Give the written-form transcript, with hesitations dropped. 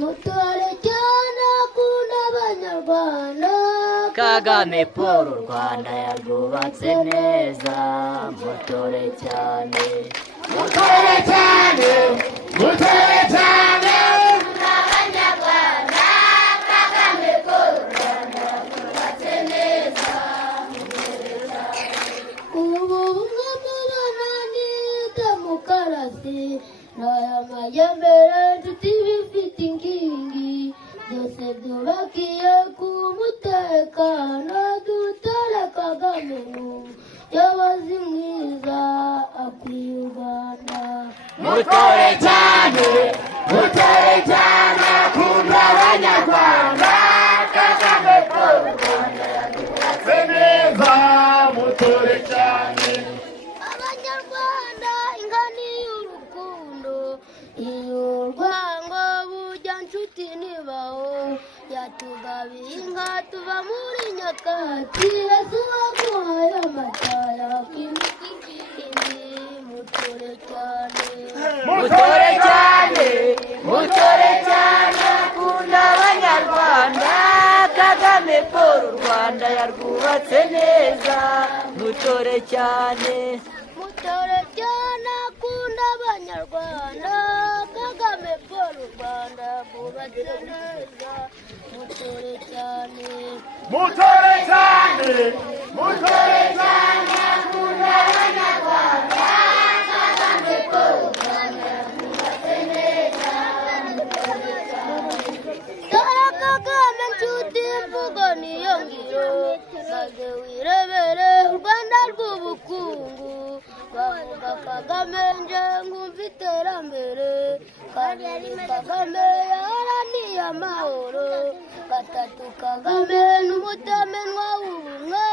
mutore cyane akunda abanyarwanda Kagame Paul u Rwanda yarwubatse neza mutore cyane mutore cyane mutore cyane abanyarwanda Kagame Paul u Rwanda yarwubatse neza ubu bumwe mubona ni demokarasi n'aya majyambere tutibifite inkingi byose byubakiye ku mutekano dutore Kagame umuyobozi mwiza akwiye u Rwanda mutore cyane akunda abanyarwanda Kagame Paul u Rwanda yarwubatse neza mutore cyane abanyarwanda inka ni y'urukundo iy'urwango burya nshuti ntibaho yatugabiye inka tuva muri nyakatsi yesu waguhaye amata yakimika ikindi mutore cyane mutore cyane akunda abanyarwanda Kagame Paul u Rwanda yarwubatse neza mutore cyane akunda abanyarwanda Kagame Paul u Rwanda rwubatse neza mutore cyane akunda abanyarwanda Kagame Paul u Rwanda yarwubatse neza dore Kagame nshuti imvugo niyo ngiro maze wirebere u Rwanda rw'ubukungu bavuga Kagame nje nkumva iterambere kabiri Kagame yaharaniye amahoro gatatu Kagame n'umutamenwa w'ubumwe